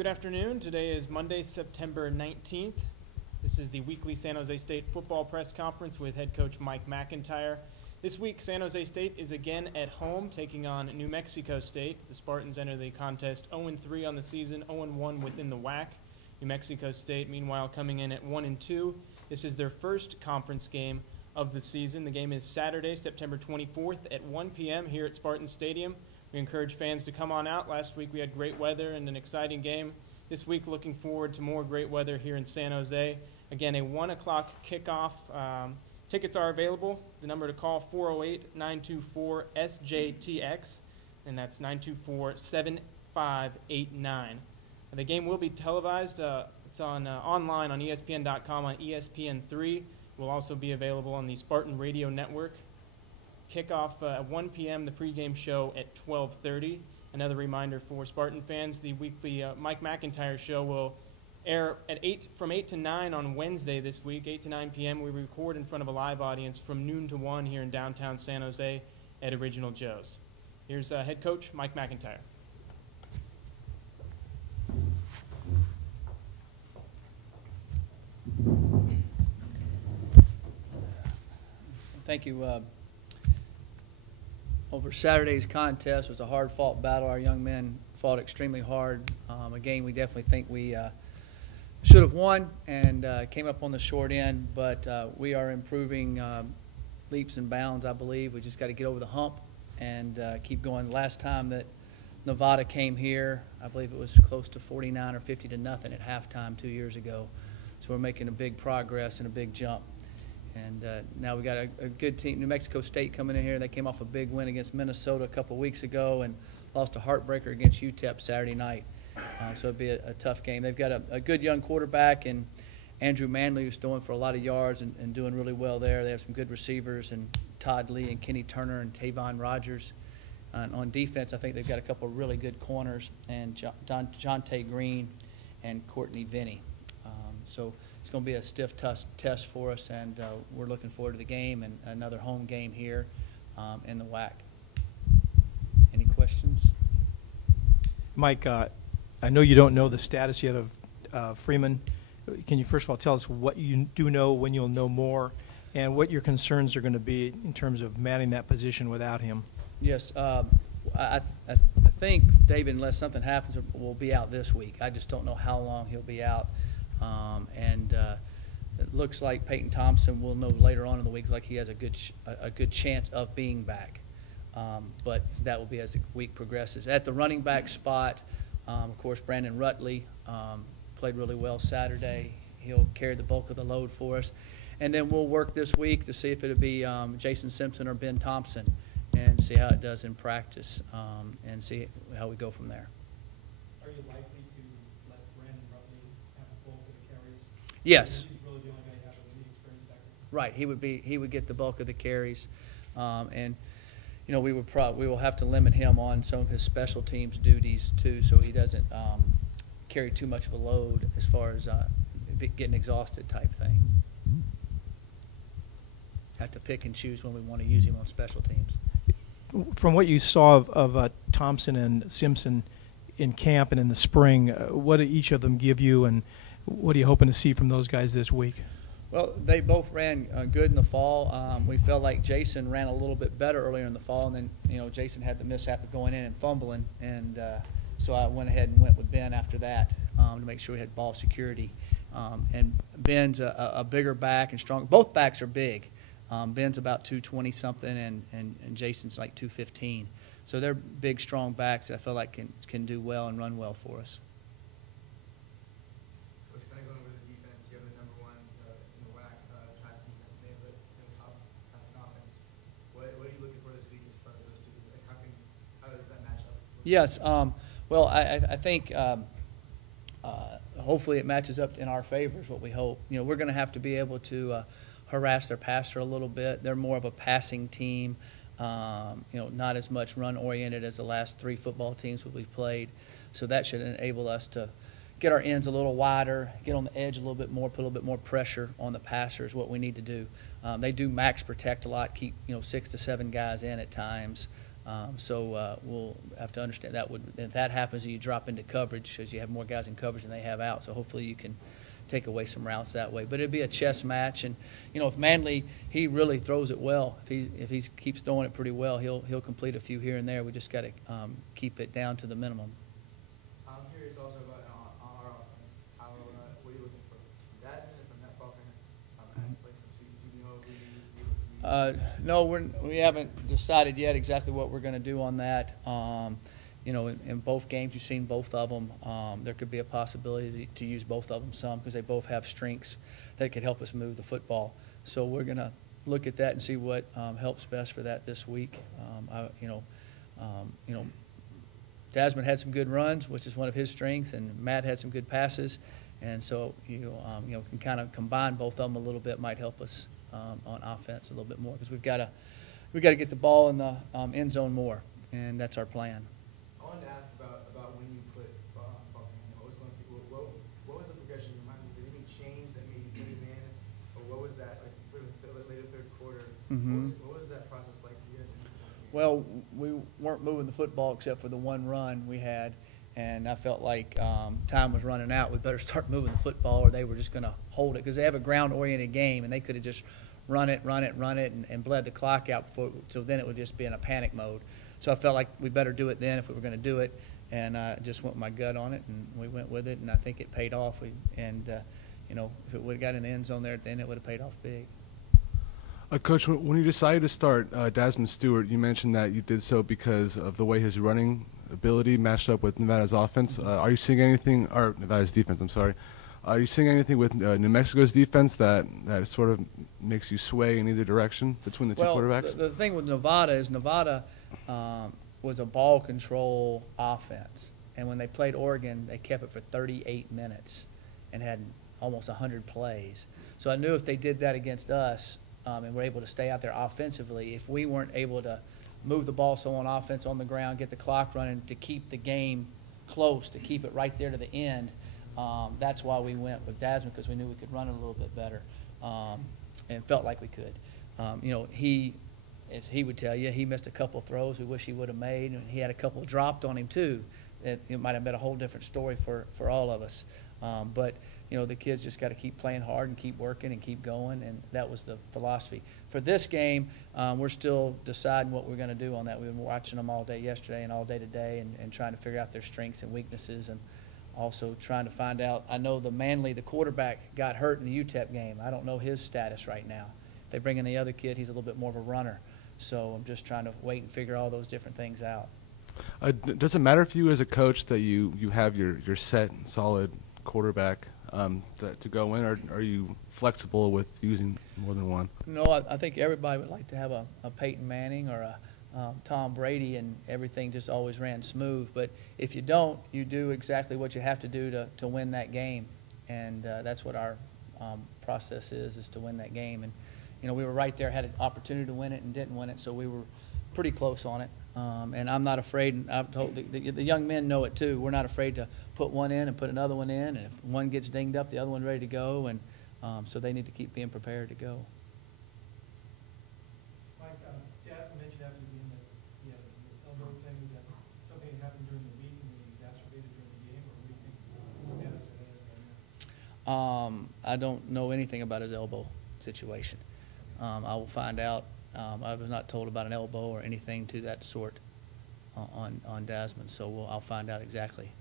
Good afternoon. Today is Monday, September 19th. This is the weekly San Jose State football press conference with head coach Mike MacIntyre. This week, San Jose State is again at home taking on New Mexico State. The Spartans enter the contest 0-3 on the season, 0-1 within the WAC. New Mexico State, meanwhile, coming in at 1-2. This is their first conference game of the season. The game is Saturday, September 24th at 1 p.m. here at Spartan Stadium. We encourage fans to come on out. Last week we had great weather and an exciting game. This week looking forward to more great weather here in San Jose. Again, a 1 o'clock kickoff. Tickets are available. The number to call, 408-924-SJTX, and that's 924-7589. The game will be televised. It's on online on ESPN.com on ESPN3. Will also be available on the Spartan Radio Network. Kickoff at 1 p.m., the pregame show at 12:30. Another reminder for Spartan fans, the weekly Mike MacIntyre show will air at from 8 to 9 on Wednesday this week, 8 to 9 p.m. We record in front of a live audience from noon to 1 here in downtown San Jose at Original Joe's. Here's head coach Mike MacIntyre. Thank you. Over Saturday's contest was a hard-fought battle. Our young men fought extremely hard. A game we definitely think we should have won and came up on the short end, but we are improving leaps and bounds, I believe. We just got to get over the hump and keep going. Last time that Nevada came here, I believe it was close to 49 or 50 to nothing at halftime 2 years ago. So we're making a big progress and a big jump. And now we got a good team. New Mexico State coming in here. They came off a big win against Minnesota a couple of weeks ago and lost a heartbreaker against UTEP Saturday night. So it'll be a tough game. They've got a good young quarterback, and Andrew Manley, who's throwing for a lot of yards and doing really well there. They have some good receivers, and Todd Lee and Kenny Turner and Tavon Rogers. And on defense, I think they've got a couple of really good corners, and Jonte Green and Courtney Vinny. So it's going to be a stiff test for us, and we're looking forward to the game and another home game here in the WAC. Any questions? Mike, I know you don't know the status yet of Freeman. Can you first of all tell us what you do know, when you'll know more, and what your concerns are going to be in terms of manning that position without him? Yes. I think David, unless something happens, will be out this week. I just don't know how long he'll be out. It looks like Peyton Thompson will know later on in the week, like he has a good chance of being back. But that will be as the week progresses. At the running back spot, of course, Brandon Rutley played really well Saturday. He'll carry the bulk of the load for us. And then we'll work this week to see if it'll be Jason Simpson or Ben Thompson and see how it does in practice and see how we go from there. Are you likely to let Brandon Rutley have the bulk of the carries? Yes. He's really the only guy you have with leading experience back there. Right. He would get the bulk of the carries, and you know we will have to limit him on some of his special teams duties too, so he doesn't carry too much of a load as far as getting exhausted type thing. Have to pick and choose when we want to use him on special teams. From what you saw of Thompson and Simpson in camp and in the spring, what do each of them give you, and what are you hoping to see from those guys this week? Well, they both ran good in the fall. We felt like Jason ran a little bit better earlier in the fall, and then Jason had the mishap of going in and fumbling, and so I went ahead and went with Ben after that to make sure we had ball security. And Ben's a bigger back and strong. Both backs are big. Ben's about 220-something, and Jason's like 215. So they're big, strong backs that I feel like can do well and run well for us. Coach, kind of going over the defense, you have the number one in the WAC pass defense, maybe the top passing offense. What are you looking for this week as far as those two? Like how does that match up? Yes. Well, I think hopefully it matches up in our favor is what we hope. We're going to have to be able to harass their passer a little bit. They're more of a passing team, not as much run-oriented as the last three football teams that we've played. So that should enable us to get our ends a little wider, get on the edge a little bit more, put a little bit more pressure on the passer is what we need to do. They do max protect a lot, keep 6 to 7 guys in at times. We'll have to understand that if that happens, you drop into coverage because you have more guys in coverage than they have out. So hopefully you can take away some routes that way. But it'd be a chess match, and if Manley, he really throws it well. If he keeps throwing it pretty well, he'll complete a few here and there. We just got to keep it down to the minimum. I'm curious also about on our offense. What are you looking for from Desmond and from Matt Faulkner? Do you know who you No, we haven't decided yet exactly what we're going to do on that. In both games, you've seen both of them. There could be a possibility to use both of them some because they both have strengths that could help us move the football. So we're going to look at that and see what helps best for that this week. Desmond had some good runs, which is one of his strengths, and Matt had some good passes. And so can kind of combine both of them a little bit might help us on offense a little bit more because we've got to get the ball in the end zone more, and that's our plan. I wanted to ask about when you put Faulkner in. What was the progression in your mind? Did anything change that made you put him in, or what was that like later third quarter? Mm-hmm. What was that process like for you guys? Well, we weren't moving the football except for the one run we had, and I felt like time was running out. We better start moving the football, or they were just going to hold it because they have a ground-oriented game, and they could have just run it, and bled the clock out before. So then it would just be in a panic mode. So I felt like we better do it then if we were going to do it, and I just went with my gut on it, and we went with it, and I think it paid off. If it would have got in the end zone there, then it would have paid off big. Coach, when you decided to start Desmond Stewart, you mentioned that you did so because of the way his running ability matched up with Nevada's offense. Are you seeing anything, or Nevada's defense, I'm sorry. Are you seeing anything with New Mexico's defense that sort of makes you sway in either direction between the two quarterbacks? The thing with Nevada is Nevada was a ball control offense. And when they played Oregon, they kept it for 38 minutes and had almost 100 plays. So I knew if they did that against us and were able to stay out there offensively, if we weren't able to move the ball so on offense on the ground, get the clock running to keep the game close, to keep it right there to the end, that's why we went with Desmond, because we knew we could run it a little bit better and felt like we could. As he would tell you, he missed a couple throws we wish he would have made, and he had a couple dropped on him too. It might have been a whole different story for all of us. But the kids just got to keep playing hard and keep working and keep going, and that was the philosophy. For this game, we're still deciding what we're going to do on that. We've been watching them all day yesterday and all day today and trying to figure out their strengths and weaknesses, and also trying to find out. I know the quarterback, got hurt in the UTEP game. I don't know his status right now. They bring in the other kid. He's a little bit more of a runner. So I'm just trying to wait and figure all those different things out. Does it matter for you as a coach that you have your set and solid quarterback to go in, or are you flexible with using more than one? No, I think everybody would like to have a Peyton Manning or a Tom Brady, and everything just always ran smooth. But if you don't, you do exactly what you have to do to win that game, and that's what our process is to win that game. And we were right there, had an opportunity to win it and didn't win it, so we were pretty close on it. And I'm not afraid, and I've told the young men know it too, we're not afraid to put one in and put another one in, and if one gets dinged up, the other one's ready to go, and so they need to keep being prepared to go. Mike, Jasmine mentioned after the game that the elbow thing, was that something that happened during the week and was exacerbated during the game, or what do you think the status of that is right now? I don't know anything about his elbow situation. I will find out. I was not told about an elbow or anything to that sort on Desmond, so I'll find out exactly.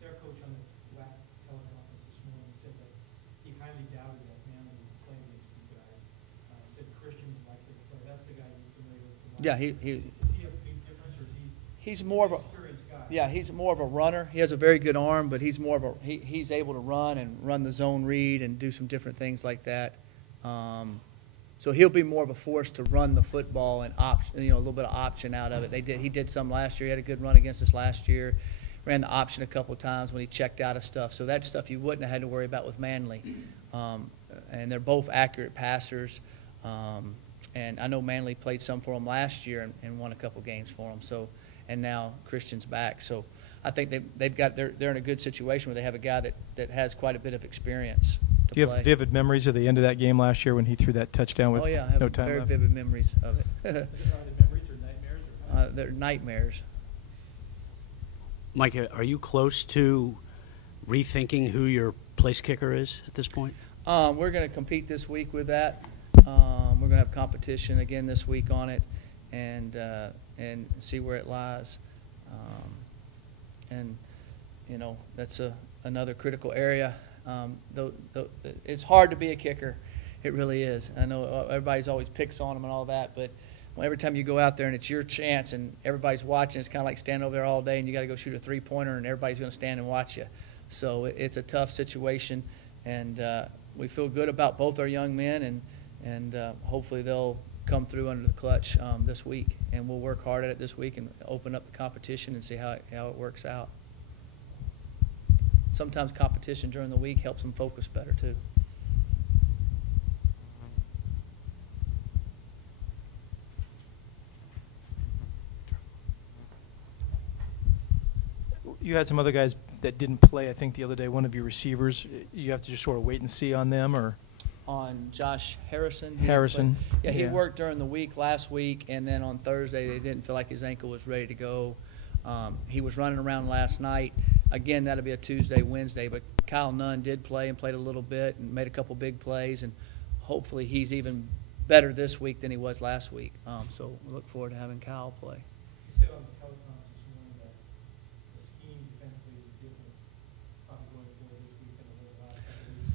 Their coach on the WAC teleconference this morning said that he highly doubted that Manley would play against you guys. Said Christian's likely to play. That's the guy you're familiar with. Yeah, is he a big difference, or is he? He's more of a experienced guy? Yeah, he's more of a runner. He has a very good arm, but he's more of a he's able to run the zone read and do some different things like that. So he'll be more of a force to run the football and a little bit of option out of it. He did some last year. He had a good run against us last year. Ran the option a couple of times when he checked out of stuff. So that's stuff you wouldn't have had to worry about with Manley. And they're both accurate passers. And I know Manley played some for him last year and won a couple games for him. So, and now Christian's back. So I think they're in a good situation where they have a guy that has quite a bit of experience. Do you have vivid memories of the end of that game last year when he threw that touchdown with I have no time very left? vivid memories of it. Is it memories or nightmares? they're nightmares. Mike, are you close to rethinking who your place kicker is at this point? We're going to compete this week with that. We're going to have competition again this week on it, and see where it lies. And you know, that's another critical area. It's hard to be a kicker. It really is. I know everybody's always picks on them and all that, but every time you go out there and it's your chance and everybody's watching, it's kind of like standing over there all day and you got to go shoot a three-pointer and everybody's going to stand and watch you. So it's a tough situation, and we feel good about both our young men, and hopefully they'll come through under the clutch this week, and we'll work hard at it this week and open up the competition and see how it works out. Sometimes competition during the week helps them focus better too. You had some other guys that didn't play, I think, the other day, one of your receivers. You have to just sort of wait and see on them, or? On Josh Harrison. Harrison. Yeah, he worked during the week last week, and then on Thursday they didn't feel like his ankle was ready to go. He was running around last night. Again, that'll be a Tuesday, Wednesday, but Kyle Nunn did play and played a little bit and made a couple big plays, and hopefully he's even better this week than he was last week. So we look forward to having Kyle play. You said on the teleconference this morning that the scheme defensively is different, probably going forward this week than it was the last couple of weeks.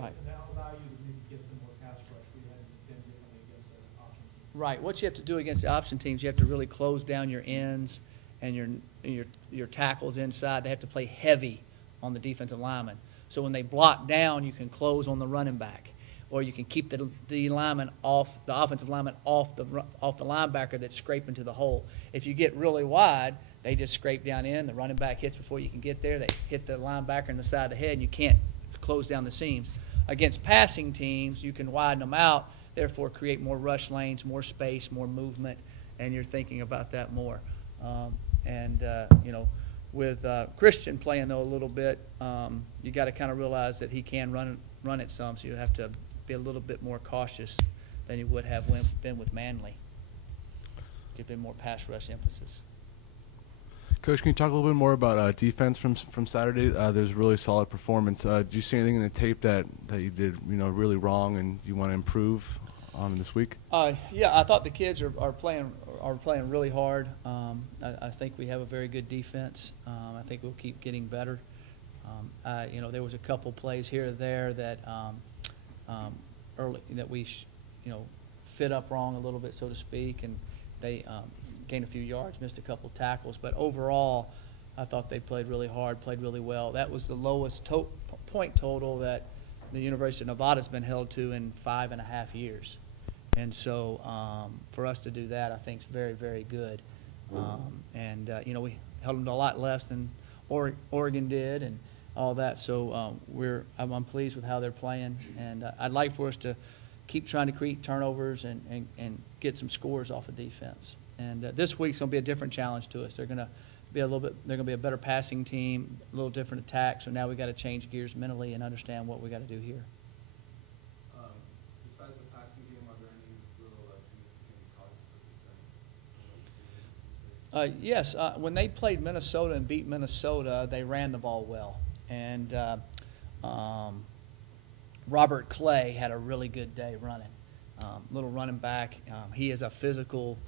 Right. And that'll allow you to maybe get some more pass rush. We had to defend differently against the option team. Right. What you have to do against the option teams, you have to really close down your ends and your tackles inside. They have to play heavy on the defensive lineman. So when they block down, you can close on the running back, or you can keep the lineman off, the offensive lineman off the linebacker that's scraping to the hole. If you get really wide, they just scrape down in. The running back hits before you can get there. They hit the linebacker in the side of the head, and you can't close down the seams. Against passing teams, you can widen them out, therefore create more rush lanes, more space, more movement, and you're thinking about that more. You know, with Christian playing though a little bit, you got to kind of realize that he can run it some, so you have to be a little bit more cautious than you would have been with Manley. Give him more pass rush emphasis. Coach, can you talk a little bit more about defense from Saturday? There's a really solid performance. Did you see anything in the tape that you did really wrong and you want to improve on this week? Yeah, I thought the kids are playing really hard. I think we have a very good defense. I think we'll keep getting better. There was a couple plays here or there that early that we fit up wrong a little bit, so to speak, and they gained a few yards, missed a couple tackles. But overall, I thought they played really hard, played really well. That was the lowest point total that the University of Nevada's been held to in 5.5 years. And so for us to do that, I think is very, very good. We held them to a lot less than Oregon did and all that. So I'm pleased with how they're playing. And I'd like for us to keep trying to create turnovers and get some scores off of defense. And this week's going to be a different challenge to us. They're going to be they're going to be a better passing team, a little different attack. So now we got to change gears mentally and understand what we got to do here. Besides the passing game, are there any real significant causes for concern? Yes, when they played Minnesota and beat Minnesota, they ran the ball well. And Robert Clay had a really good day running. Little running back. He is a physical,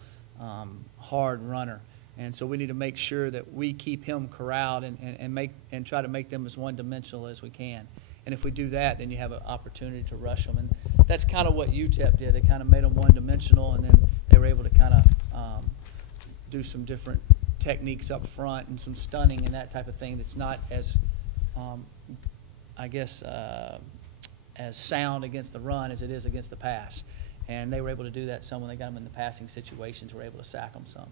hard runner. And so we need to make sure that we keep him corralled and try to make them as one-dimensional as we can. And if we do that, then you have an opportunity to rush them. And that's kind of what UTEP did. They kind of made them one-dimensional, and then they were able to kind of do some different techniques up front and some stunning and that type of thing that's not as, as sound against the run as it is against the pass. And they were able to do that some when they got them in the passing situations, were able to sack them some.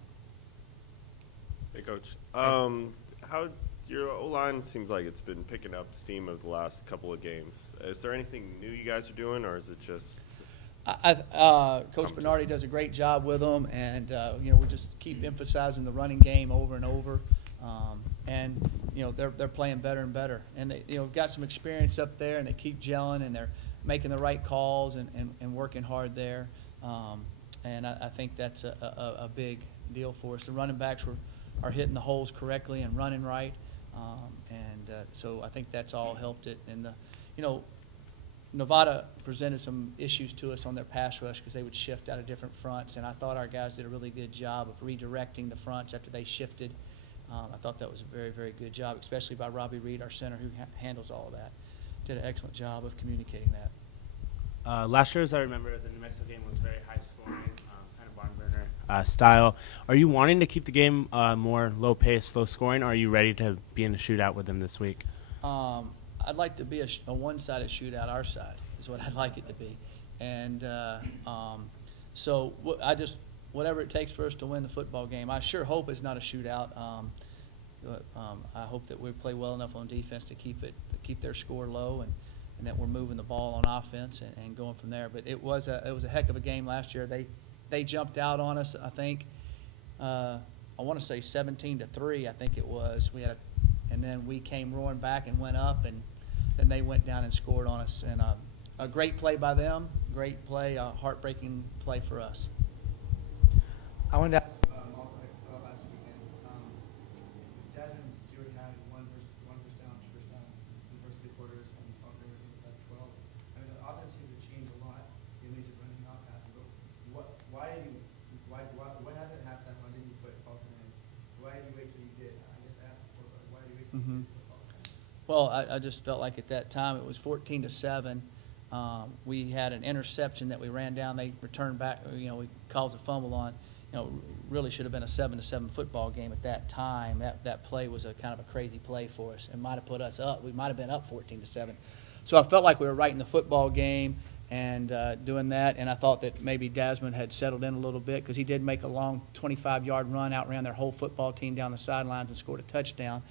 Hey, Coach. How your O-line seems like it's been picking up steam over the last couple of games. Is there anything new you guys are doing, or is it just Coach Bernardi does a great job with them, and we just keep emphasizing the running game over and over. They're playing better and better, and they got some experience up there, and they keep gelling, and they're making the right calls and working hard there. I think that's a big deal for us. The running backs are hitting the holes correctly and running right, so I think that's all helped it. And Nevada presented some issues to us on their pass rush because they would shift out of different fronts, and I thought our guys did a really good job of redirecting the fronts after they shifted. I thought that was a very, very good job, especially by Robbie Reed, our center, who handles all of that. Did an excellent job of communicating that. Last year, as I remember, the New Mexico game was very high scoring, kind of barn burner style. Are you wanting to keep the game more low pace, low scoring, or are you ready to be in a shootout with them this week? I'd like to be a one-sided shootout. Our side is what I'd like it to be, and so whatever it takes for us to win the football game. I sure hope it's not a shootout. I hope that we play well enough on defense to keep their score low, and that we're moving the ball on offense and going from there. But it was a heck of a game last year. They jumped out on us. I think I want to say 17-3. I think it was. And then we came roaring back and went up, and then they went down and scored on us. And a great play by them, great play, a heartbreaking play for us. I wanted to ask about last weekend. Desmond Stewart had one first down in the first 3 quarters, and Faulkner had 12. I mean, the offense seems to change a lot. You know, he's running off passes, but what happened at halftime? Why didn't you put Faulkner in? Why did you wait till you did? I guess I asked before, but why did you wait till you did put Faulkner in? Well, I just felt like at that time it was 14-7. We had an interception that we ran down. They returned back. We caused a fumble on. Really should have been a 7-7 football game at that time. That play was a kind of a crazy play for us. It might have put us up. We might have been up 14-7. So I felt like we were right in the football game and doing that. And I thought that maybe Desmond had settled in a little bit because he did make a long 25-yard run, outran their whole football team down the sidelines and scored a touchdown.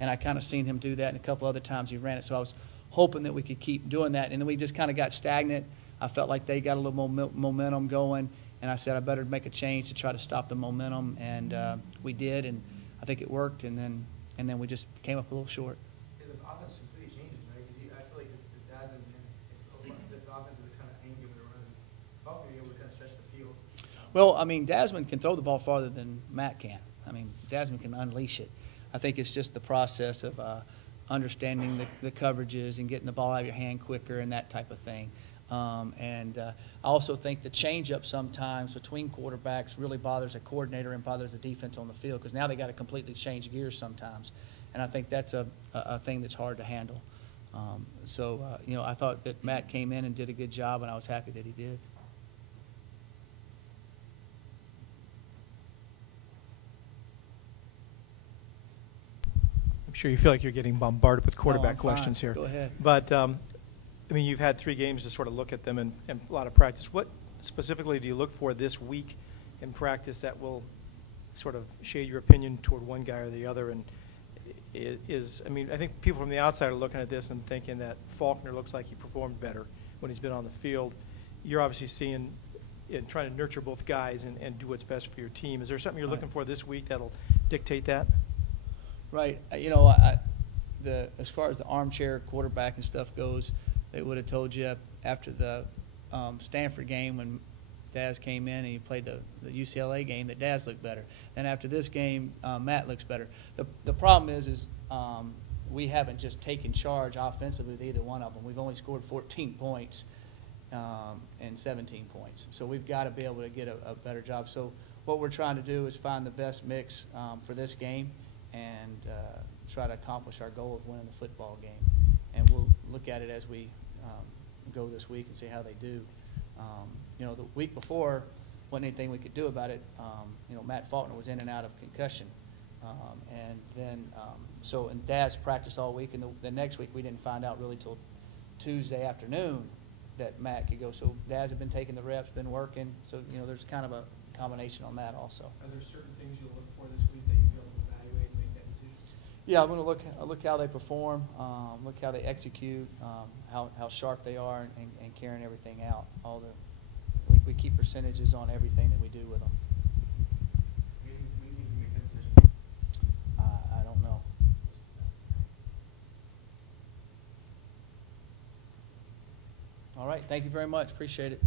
And I kind of seen him do that, and a couple other times he ran it. So I was hoping that we could keep doing that. And then we just kind of got stagnant. I felt like they got a little momentum going. And I said I better make a change to try to stop the momentum, and we did, and I think it worked. And then we just came up a little short. Because the offense completely changes, right? Because I feel like the Desmond's in, the offense is kind of angry when they're running. Faulkner, you're able to kind of stretch the field. Well, I mean, Desmond can throw the ball farther than Matt can. I mean, Desmond can unleash it. I think it's just the process of understanding the coverages and getting the ball out of your hand quicker and that type of thing. I also think the change-up sometimes between quarterbacks really bothers a coordinator and bothers the defense on the field because now they got to completely change gears sometimes, and I think that's a thing that's hard to handle. I thought that Matt came in and did a good job, and I was happy that he did. I'm sure you feel like you're getting bombarded with quarterback I'm fine. questions here. Go ahead. But I mean, you've had 3 games to sort of look at them and a lot of practice. What specifically do you look for this week in practice that will sort of shade your opinion toward one guy or the other? And I mean, I think people from the outside are looking at this and thinking that Faulkner looks like he performed better when he's been on the field. You're obviously seeing and trying to nurture both guys and do what's best for your team. Is there something you're looking for this week that'll dictate that? Right. As far as the armchair quarterback and stuff goes, they would have told you after the Stanford game when Daz came in and he played the UCLA game that Daz looked better. And after this game, Matt looks better. The problem is we haven't just taken charge offensively with either one of them. We've only scored 14 points and 17 points. So we've got to be able to get a better job. So what we're trying to do is find the best mix for this game and try to accomplish our goal of winning the football game. And we'll look at it as we go this week and see how they do. The week before, wasn't anything we could do about it. Matt Faulkner was in and out of concussion. And Daz practiced all week, and the next week we didn't find out really till Tuesday afternoon that Matt could go. So Daz had been taking the reps, been working. So, there's kind of a combination on that also. Are there certain things you'll look for this week that you'll be able to evaluate and make that decision? Yeah, I'm going to look how they perform, look how they execute, how sharp they are, and carrying everything out. We keep percentages on everything that we do with them. When do you think you can make that decision? I don't know. All right, thank you very much. Appreciate it.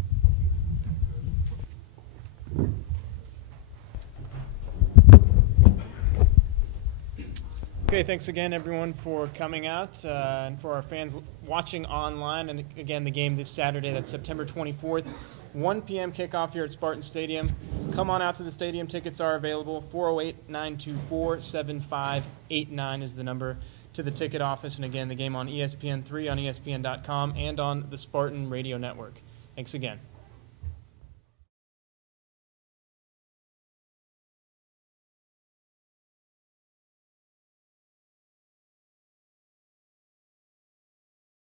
Okay, thanks again, everyone, for coming out, and for our fans watching online. And again, the game this Saturday, that's September 24th, 1 p.m. kickoff here at Spartan Stadium. Come on out to the stadium. Tickets are available. 408-924-7589 is the number to the ticket office. And again, the game on ESPN3, on ESPN.com, and on the Spartan Radio Network. Thanks again.